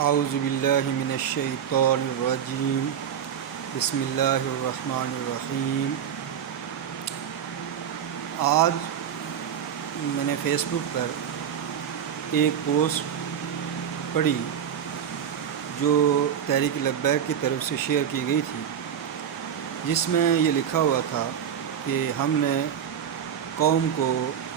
اعوذ باللہ من الشیطان الرجیم بسم اللہ الرحمن الرحیم۔ آج میں نے فیس بک پر ایک پوسٹ پڑھی جو تحریک لبیک کی طرف سے شیئر کی گئی تھی، جس میں یہ لکھا ہوا تھا کہ ہم نے قوم کو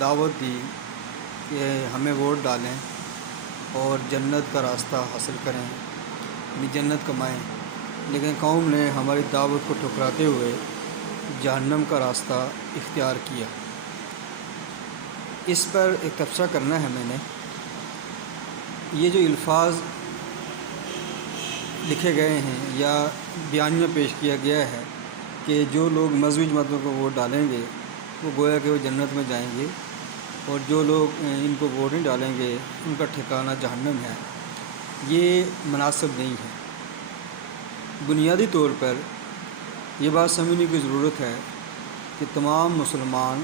دعوت دی کہ ہمیں ووٹ ڈالیں اور جنت کا راستہ حاصل کریں، یعنی جنت کمائیں، لیکن قوم نے ہماری دعوت کو ٹھکراتے ہوئے جہنم کا راستہ اختیار کیا۔ اس پر ایک تبصرہ کرنا ہے میں نے۔ یہ جو الفاظ لکھے گئے ہیں یا بیانیہ پیش کیا گیا ہے کہ جو لوگ مذہبی جماعتوں کو ووٹ ڈالیں گے وہ گویا کہ وہ جنت میں جائیں گے، اور جو لوگ ان کو ووٹ نہیں ڈالیں گے ان کا ٹھکانہ جہنم ہے، یہ مناسب نہیں ہے۔ بنیادی طور پر یہ بات سمجھنے کی ضرورت ہے کہ تمام مسلمان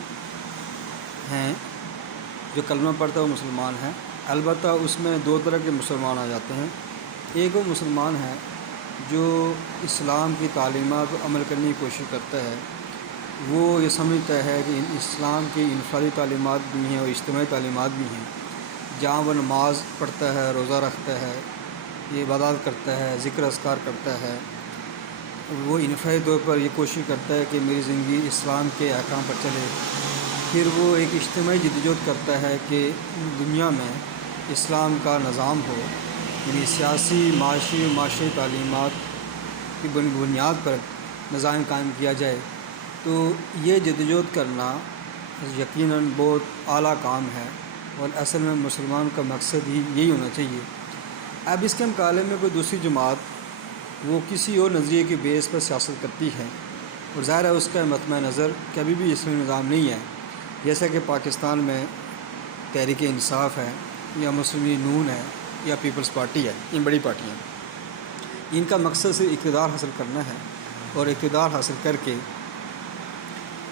ہیں، جو کلمہ پڑھتا ہے وہ مسلمان ہیں، البتہ اس میں دو طرح کے مسلمان آ جاتے ہیں۔ ایک وہ مسلمان ہے جو اسلام کی تعلیمات پر عمل کرنے کی کوشش کرتا ہے، وہ یہ سمجھتا ہے کہ اسلام کی انفرادی تعلیمات بھی ہیں اور اجتماعی تعلیمات بھی ہیں، جہاں وہ نماز پڑھتا ہے، روزہ رکھتا ہے، یہ عبادات کرتا ہے، ذکر اذکار کرتا ہے، وہ انفرادی طور پر یہ کوشش کرتا ہے کہ میری زندگی اسلام کے احکام پر چلے۔ پھر وہ ایک اجتماعی جدوجہد کرتا ہے کہ دنیا میں اسلام کا نظام ہو، یعنی سیاسی معاشی تعلیمات کی بنیاد پر نظام قائم کیا جائے۔ تو یہ جدوجہد کرنا یقیناً بہت اعلیٰ کام ہے، اور اصل میں مسلمان کا مقصد ہی یہی ہونا چاہیے۔ اب اس کے مقابلے میں کوئی دوسری جماعت وہ کسی اور نظریے کی بیس پر سیاست کرتی ہے، اور ظاہر ہے اس کا مطمع نظر کبھی بھی اسلامی نظام نہیں ہے، جیسا کہ پاکستان میں تحریک انصاف ہے یا مسلم لیگ نون ہے یا پیپلز پارٹی ہے، یہ بڑی پارٹیاں ہیں۔ ان کا مقصد صرف اقتدار حاصل کرنا ہے، اور اقتدار حاصل کر کے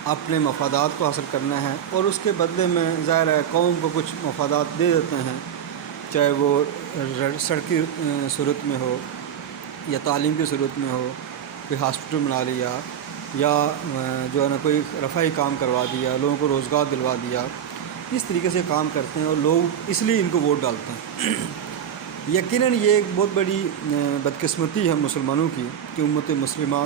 اپنے مفادات کو حاصل کرنا ہے، اور اس کے بدلے میں ظاہر ہے قوم کو کچھ مفادات دے دیتے ہیں، چاہے وہ سڑک کی صورت میں ہو یا تعلیم کی صورت میں ہو، کوئی ہاسپٹل بنا لیا یا جو ہے نا کوئی رفاہی کام کروا دیا، لوگوں کو روزگار دلوا دیا۔ اس طریقے سے کام کرتے ہیں اور لوگ اس لیے ان کو ووٹ ڈالتے ہیں۔ یقیناً یہ ایک بہت بڑی بدقسمتی ہے مسلمانوں کی کہ امت مسلمہ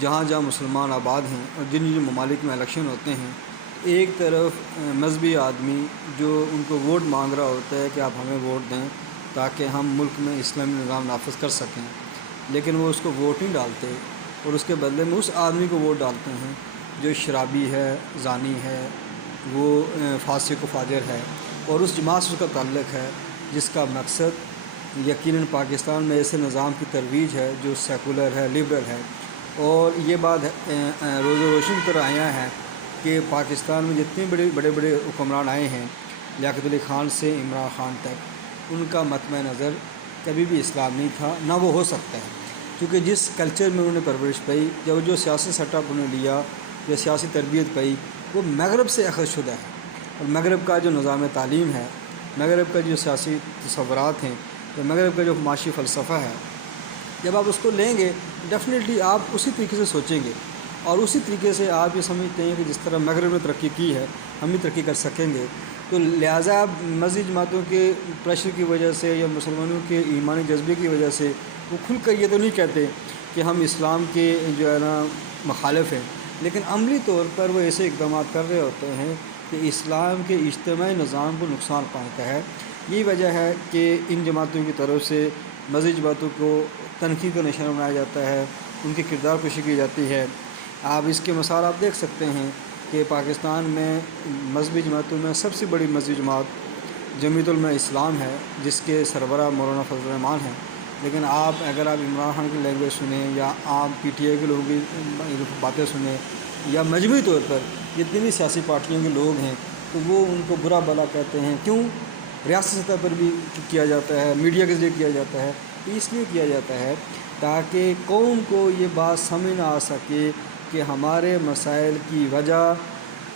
جہاں جہاں مسلمان آباد ہیں اور جن ممالک میں الیکشن ہوتے ہیں، ایک طرف مذہبی آدمی جو ان کو ووٹ مانگ رہا ہوتا ہے کہ آپ ہمیں ووٹ دیں تاکہ ہم ملک میں اسلامی نظام نافذ کر سکیں، لیکن وہ اس کو ووٹ نہیں ڈالتے، اور اس کے بدلے میں اس آدمی کو ووٹ ڈالتے ہیں جو شرابی ہے، زانی ہے، وہ فاسق و فاجر ہے، اور اس جماعت سے اس کا تعلق ہے جس کا مقصد یقیناً پاکستان میں ایسے نظام کی ترویج ہے جو سیکولر ہے، لبرل ہے۔ اور یہ بات روز روشن کی طرح آیا ہے کہ پاکستان میں جتنے بڑے بڑے حکمران آئے ہیں، لیاقت علی خان سے عمران خان تک، ان کا مطمع نظر کبھی بھی اسلام نہیں تھا، نہ وہ ہو سکتا ہے، کیونکہ جس کلچر میں انہوں نے پرورش پائی یا جو سیاسی سیٹ اپ انہوں نے لیا یا سیاسی تربیت پائی، وہ مغرب سے اخذ شدہ ہے، اور مغرب کا جو نظام تعلیم ہے، مغرب کا جو سیاسی تصورات ہیں، یا مغرب کا جو معاشی فلسفہ ہے، جب آپ اس کو لیں گے ڈیفینیٹلی آپ اسی طریقے سے سوچیں گے، اور اسی طریقے سے آپ یہ سمجھتے ہیں کہ جس طرح مغرب نے ترقی کی ہے ہم بھی ترقی کر سکیں گے۔ تو لہٰذا مذہبی جماعتوں کے پریشر کی وجہ سے یا مسلمانوں کے ایمانی جذبے کی وجہ سے وہ کھل کر یہ تو نہیں کہتے کہ ہم اسلام کے جو ہے نا مخالف ہیں، لیکن عملی طور پر وہ ایسے اقدامات کر رہے ہوتے ہیں کہ اسلام کے اجتماعی نظام کو نقصان پہنچتا ہے۔ یہی وجہ ہے کہ ان جماعتوں کی طرف سے مذہبی جماعتوں کو تنقید کا نشانہ بنایا جاتا ہے، ان کی کردار کشی کی جاتی ہے۔ آپ اس کے مثال آپ دیکھ سکتے ہیں کہ پاکستان میں مذہبی جماعتوں میں سب سے بڑی مذہبی جماعت جمعیت علماء اسلام ہے، جس کے سربراہ مولانا فضل الرحمان ہیں، لیکن اگر آپ عمران خان کی لینگویج سنیں یا عام پی ٹی آئی کے لوگوں کی باتیں سنیں یا مجموعی طور پر جتنی بھی سیاسی پارٹیوں کے لوگ ہیں، تو وہ ان کو برا بھلا کہتے ہیں۔ کیوں؟ ریاستی سطح پر بھی کیا جاتا ہے، میڈیا کے ذریعے کیا جاتا ہے، اس لیے کیا جاتا ہے تاکہ قوم کو یہ بات سمجھ نہ آ سکے کہ ہمارے مسائل کی وجہ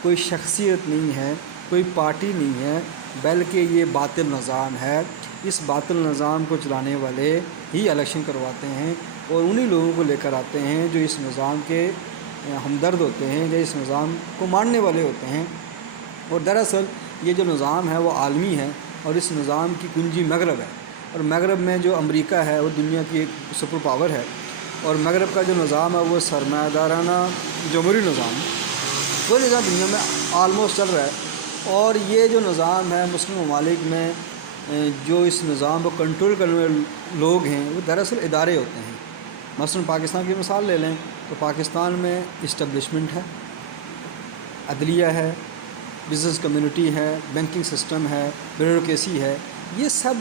کوئی شخصیت نہیں ہے، کوئی پارٹی نہیں ہے، بلکہ یہ باطل نظام ہے اس باطل نظام کو چلانے والے ہی الیکشن کرواتے ہیں اور انہی لوگوں کو لے کر آتے ہیں جو اس نظام کے ہمدرد ہوتے ہیں، جو اس نظام کو ماننے والے ہوتے ہیں۔ اور دراصل یہ جو نظام ہے وہ عالمی ہے اور اس نظام کی کنجی مغرب ہے، اور مغرب میں جو امریکہ ہے وہ دنیا کی ایک سپر پاور ہے، اور مغرب کا جو نظام ہے وہ سرمایہ دارانہ جمہوری نظام، وہ نظام دنیا میں آلموسٹ چل رہا ہے۔ اور یہ جو نظام ہے مسلم ممالک میں جو اس نظام کو کنٹرول کرنے والے لوگ ہیں وہ دراصل ادارے ہوتے ہیں۔ مثلا پاکستان کی مثال لے لیں تو پاکستان میں اسٹیبلشمنٹ ہے، عدلیہ ہے، بزنس کمیونٹی ہے، بینکنگ سسٹم ہے، بیوروکریسی ہے، یہ سب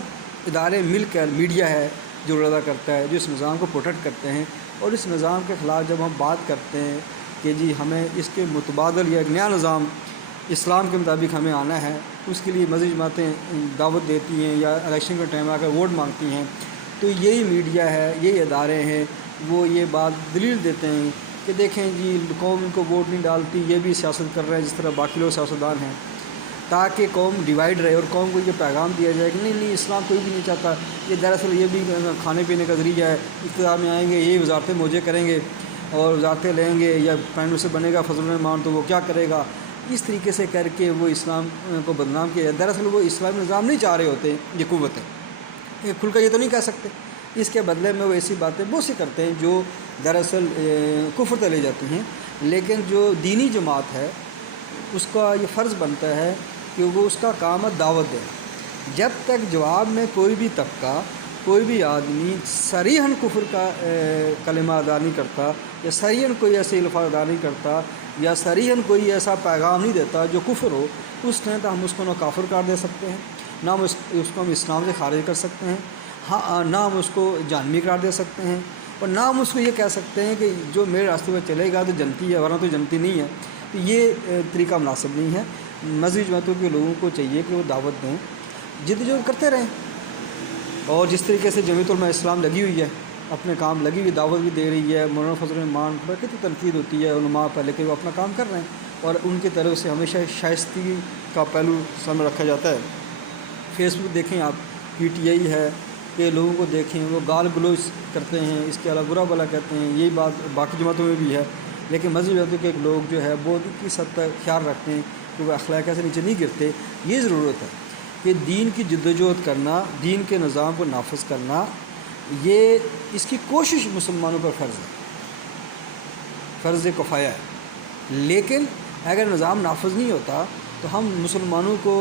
ادارے مل کر میڈیا ہے جو رول ادا کرتا ہے، جو اس نظام کو پروٹیکٹ کرتے ہیں۔ اور اس نظام کے خلاف جب ہم بات کرتے ہیں کہ جی ہمیں اس کے متبادل یا ایک نیا نظام اسلام کے مطابق ہمیں آنا ہے، اس کے لیے مزید جماعتیں دعوت دیتی ہیں یا الیکشن کے ٹائم آ کر ووٹ مانگتی ہیں، تو یہی میڈیا ہے، یہی ادارے ہیں، وہ یہ بات دلیل دیتے ہیں کہ دیکھیں جی قوم ان کو ووٹ نہیں ڈالتی، یہ بھی سیاست کر رہے ہیں جس طرح باقی لوگ سیاستدان ہیں، تاکہ قوم ڈیوائیڈ رہے اور قوم کو یہ پیغام دیا جائے کہ نہیں اسلام کوئی بھی نہیں چاہتا، یہ دراصل یہ بھی کھانے پینے کا ذریعہ ہے، اقتدار میں آئیں گے یہی وزارتیں موجے کریں گے اور وزارتیں لیں گے، یا پرائم منسٹر بنے گا فضل الرحمان تو وہ کیا کرے گا، اس طریقے سے کر کے وہ اسلام کو بدنام کیا جائے۔ دراصل وہ اسلامی نظام نہیں چاہ رہے ہوتے، یہ قوتیں یہ کھل کر یہ تو نہیں کہہ سکتے، اس کے بدلے میں وہ ایسی باتیں بہت سی کرتے ہیں جو دراصل کفر تک لے جاتی ہیں۔ لیکن جو دینی جماعت ہے اس کا یہ فرض بنتا ہے کہ وہ اس کا کام ہے دعوت دینا۔ جب تک جواب میں کوئی بھی طبقہ، کوئی بھی آدمی صریحاً کفر کا کلمہ ادا نہیں کرتا، یا صریحاً کوئی ایسے الفاظ ادا نہیں کرتا، یا صریحاً کوئی ایسا پیغام نہیں دیتا جو کفر ہو، اس ٹائم تک ہم اس کو نہ کافر قرار دے سکتے ہیں، نہ ہم اس کو ہم اسلام سے خارج کر سکتے ہیں، ہاں نہ ہم اس کو جہنمی قرار دے سکتے ہیں، اور نہ ہم اس کو یہ کہہ سکتے ہیں کہ جو میرے راستے پر چلے گا تو جنتی ہے ورنہ تو جنتی نہیں ہے۔ تو یہ طریقہ مناسب نہیں ہے۔ مذہبی جماعتوں کے لوگوں کو چاہیے کہ وہ دعوت دیں، جدوجہد کرتے رہیں، اور جس طریقے سے جمعیت علماء اسلام لگی ہوئی ہے، اپنے کام لگی ہوئی، دعوت بھی دے رہی ہے، مولانا فضل الرحمان پر کتنی تنقید ہوتی ہے علماء پر، لیکن وہ اپنا کام کر رہے ہیں اور ان کی طرف سے ہمیشہ شائستگی کا پہلو سامنے رکھا جاتا ہے۔ فیس بک دیکھیں آپ، پی ٹی آئی ہے کہ لوگوں کو دیکھیں وہ گال گلوچ کرتے ہیں، اس کے علاوہ برا بلا کہتے ہیں، یہی بات باقی جماعتوں میں بھی ہے، لیکن مذہبی جماعتوں کے لوگ جو ہے بہت اس حد تک خیال رکھتے ہیں کہ وہ اخلاق سے نیچے نہیں گرتے۔ یہ ضرورت ہے کہ دین کی جدوجہد کرنا، دین کے نظام کو نافذ کرنا، یہ اس کی کوشش مسلمانوں پر فرض ہے، فرض کفایہ ہے۔ لیکن اگر نظام نافذ نہیں ہوتا تو ہم مسلمانوں کو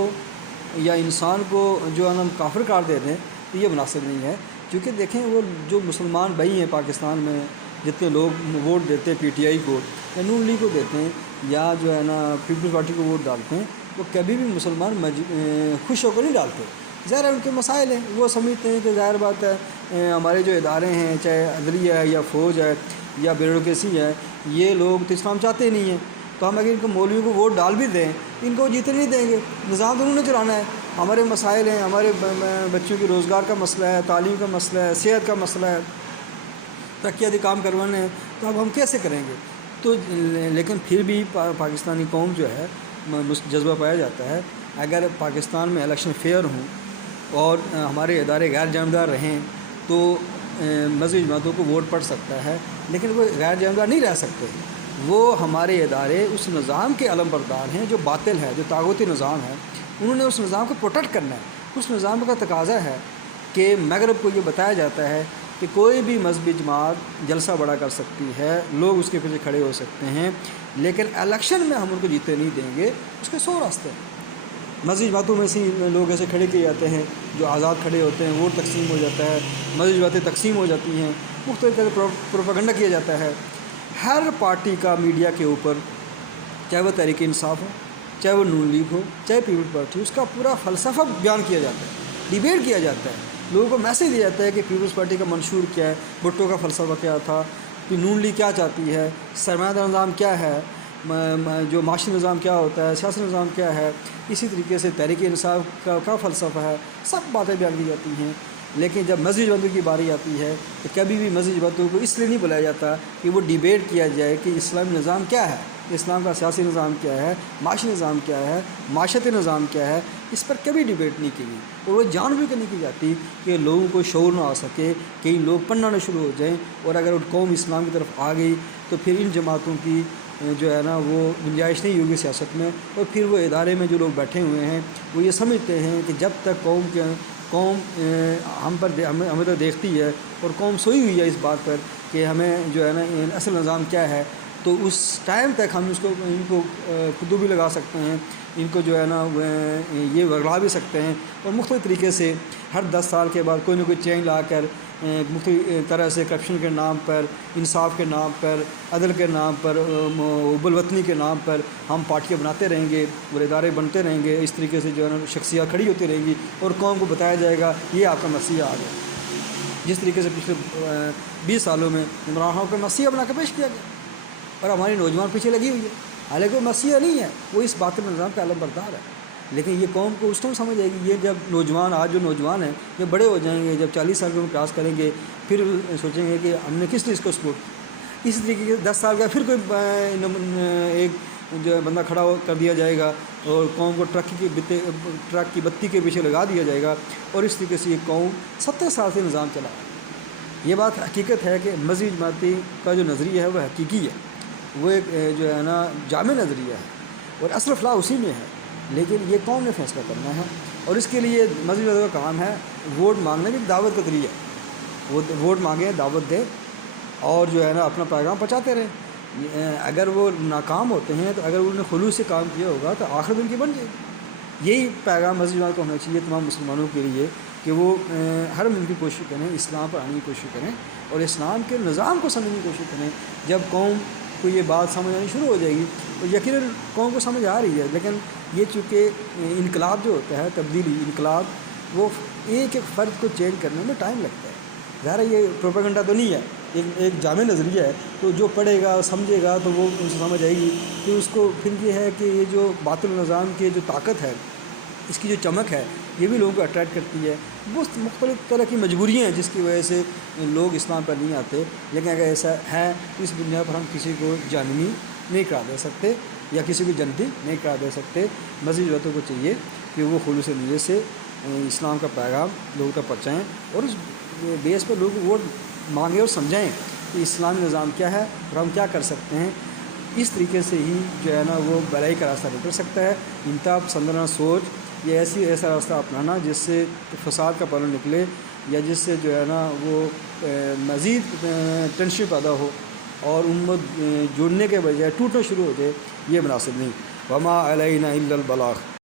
یا انسان کو جو ہم کافر قرار دے دیں تو یہ مناسب نہیں ہے، کیونکہ دیکھیں وہ جو مسلمان بھائی ہیں پاکستان میں، جتنے لوگ ووٹ دیتے ہیں پی ٹی آئی کو یا نون لیگ کو دیتے ہیں یا جو ہے نا پیپلز پارٹی کو ووٹ ڈالتے ہیں، وہ کبھی بھی مسلمان خوش ہو کر نہیں ڈالتے۔ ظاہر ہے ان کے مسائل ہیں، وہ سمجھتے ہیں کہ ظاہر بات ہے ہمارے جو ادارے ہیں، چاہے عدلیہ ہے یا فوج ہے یا بیوروکریسی ہے، یہ لوگ تو اسلام چاہتے ہی نہیں ہیں، تو ہم اگر ان کو مولویوں کو ووٹ ڈال بھی دیں ان کو جیتے نہیں دیں گے، نظام تو انہوں نے چلانا ہے۔ ہمارے مسائل ہیں، ہمارے بچوں کی روزگار کا مسئلہ ہے، تعلیم کا مسئلہ ہے، صحت کا مسئلہ ہے، ترقیاتی کام کروانے ہیں، تو اب ہم کیسے کریں گے؟ تو لیکن پھر بھی پاکستانی قوم جو ہے جذبہ پایا جاتا ہے، اگر پاکستان میں الیکشن فیئر ہوں اور ہمارے ادارے غیر جانبدار رہیں تو مذہبی جماعتوں کو ووٹ پڑ سکتا ہے، لیکن وہ غیر جانبدار نہیں رہ سکتے۔ وہ ہمارے ادارے اس نظام کے علم بردار ہیں جو باطل ہے، جو طاغوتی نظام ہے، انہوں نے اس نظام کو پروٹیکٹ کرنا ہے۔ اس نظام کا تقاضا ہے کہ مغرب کو یہ بتایا جاتا ہے کہ کوئی بھی مذہبی جماعت جلسہ بڑا کر سکتی ہے، لوگ اس کے پیچھے کھڑے ہو سکتے ہیں، لیکن الیکشن میں ہم ان کو جیتے نہیں دیں گے۔ اس کے 100 راستے ہیں۔ مذہبی جماعتوں میں سے لوگ ایسے کھڑے کیے جاتے ہیں جو آزاد کھڑے ہوتے ہیں، ووٹ تقسیم ہو جاتا ہے، مذہبی جماعتیں تقسیم ہو جاتی ہیں، مختلف طرح سے پروپیگنڈا کیا جاتا ہے۔ ہر پارٹی کا میڈیا کے اوپر، چاہے وہ تحریک انصاف ہو، چاہے وہ نون لیگ ہو، چاہے پیپلز پارٹی، اس کا پورا فلسفہ بیان کیا جاتا ہے، ڈیبیٹ کیا جاتا ہے، لوگوں کو میسیج دیا جاتا ہے کہ پیپلز پارٹی کا منشور کیا ہے، بھٹو کا فلسفہ کیا تھا، کہ نون لیگ کیا چاہتی ہے، سرمایہ دار نظام کیا ہے، جو معاشی نظام کیا ہوتا ہے، سیاسی نظام کیا ہے، اسی طریقے سے تحریک انصاف کا فلسفہ ہے، سب باتیں بیان کی جاتی ہیں۔ لیکن جب مذہبی جماعتوں کی باری آتی ہے تو کبھی بھی مذہبی جماعتوں کو اس لیے نہیں بلایا جاتا کہ وہ ڈیبیٹ کیا جائے کہ اسلامی نظام کیا ہے، اسلام کا سیاسی نظام کیا ہے، معاشی نظام کیا ہے، معاشرتی نظام کیا ہے، اس پر کبھی ڈیبیٹ نہیں کی گئی، اور وہ جان بوجھ کے نہیں کی جاتی کہ لوگوں کو شعور نہ آ سکے، کئی لوگ پڑھنا نہ شروع ہو جائیں، اور اگر قوم اسلام کی طرف آ گئی تو پھر ان جماعتوں کی جو ہے نا وہ گنجائش نہیں ہوگی سیاست میں، اور پھر وہ ادارے میں جو لوگ بیٹھے ہوئے ہیں وہ یہ سمجھتے ہیں کہ جب تک قوم ہمیں تو دیکھتی ہے، اور قوم سوئی ہوئی ہے اس بات پر کہ ہمیں جو ہے نا اصل نظام کیا ہے، تو اس ٹائم تک ہم ان کو خودو بھی لگا سکتے ہیں، ان کو جو ہے نا یہ ورگلا بھی سکتے ہیں، اور مختلف طریقے سے ہر 10 سال کے بعد کوئی نہ کوئی چینج لا کر مختلف طرح سے کرپشن کے نام پر، انصاف کے نام پر، عدل کے نام پر، حب الوطنی کے نام پر ہم پارٹیاں بناتے رہیں گے اور ادارے بنتے رہیں گے، اس طریقے سے جو ہے نا شخصیات کھڑی ہوتی رہیں گی، اور قوم کو بتایا جائے گا یہ آپ کا مسیح آ گیا، جس طریقے سے پچھلے 20 سالوں میں عمران خان کو مسیح بنا کے پیش کیا گیا، اور ہماری نوجوان پیچھے لگی ہوئی ہے، حالانکہ وہ مسیح نہیں ہے، وہ اس باطل نظام کا علم بردار ہے، لیکن یہ قوم کو اس ٹائم سمجھ آئے گی، یہ جب نوجوان آج جو نوجوان ہیں جب بڑے ہو جائیں گے، جب 40 سال کو کراس کریں گے، پھر سوچیں گے کہ ہم نے کس لیے اس کو سپورٹ کیا، اس طریقے کے 10 سال کا پھر کوئی ایک جو بندہ کھڑا کر دیا جائے گا، اور قوم کو ٹرک کی بتی کے پیچھے لگا دیا جائے گا، اور اس طریقے سے یہ قوم 70 سال سے نظام چلا ہے۔ یہ بات حقیقت ہے کہ مذہبی جماعتی کا جو نظریہ ہے وہ حقیقی ہے، وہ ایک جو ہے نا جامع نظریہ ہے، اور اصل فلاح اسی میں ہے، لیکن یہ قوم نے فیصلہ کرنا ہے، اور اس کے لیے مذہبی کا کام ہے ووٹ مانگنا بھی دعوت کا ذریعہ ہے، وہ ووٹ مانگیں، دعوت دیں، اور جو ہے نا اپنا پیغام پہنچاتے رہیں، اگر وہ ناکام ہوتے ہیں تو اگر انہوں نے خلوص سے کام کیا ہوگا تو آخر ان کی بن جائے گی۔ یہی پیغام مذہبی جماعت کو ہونا چاہیے تمام مسلمانوں کے لیے کہ وہ ہر ممکن کوشش کریں، اسلام پر آنے کی کوشش کریں، اور اسلام کے نظام کو سمجھنے کی کوشش کریں۔ جب قوم کو یہ بات سمجھ آنی شروع ہو جائے گی، اور یقیناً قوم کو سمجھ آ رہی ہے، لیکن یہ چونکہ انقلاب جو ہوتا ہے، تبدیلی، انقلاب، وہ ایک فرد کو چینج کرنے میں ٹائم لگتا ہے، ظاہر ہے یہ پروپیگنڈا تو نہیں ہے، ایک جامع نظریہ ہے، تو جو پڑھے گا سمجھے گا تو وہ ان سے سمجھ آئے گی کہ اس کو پھر یہ ہے کہ یہ جو باطل نظام کی جو طاقت ہے، اس کی جو چمک ہے، یہ بھی لوگوں کو اٹریکٹ کرتی ہے۔ بہت مختلف طرح کی مجبوریاں ہیں جس کی وجہ سے لوگ اسلام پر نہیں آتے، لیکن اگر ایسا ہے تو اس دنیا پر ہم کسی کو جانمی نہیں کرا دے سکتے، یا کسی کو جنتی نہیں کرا دے سکتے۔ مذہبی جماعتوں کو چاہیے کہ وہ خلوص نیت سے اسلام کا پیغام لوگوں تک پہنچائیں، اور اس بیس پر لوگوں کو ووٹ مانگیں اور سمجھائیں کہ اسلامی نظام کیا ہے اور ہم کیا کر سکتے ہیں۔ اس طریقے سے ہی جو ہے نا وہ بھلائی کا راستہ نکل سکتا ہے۔ انتہا پسندانہ سوچ یا ایسا راستہ اپنانا جس سے فساد کا پالن نکلے، یا جس سے جو ہے نا وہ مزید ٹینشن پیدا ہو اور امت جڑنے کے بجائے ٹوٹنا شروع ہو جائے، یہ مناسب نہیں۔ وما علینا الا البلاغ۔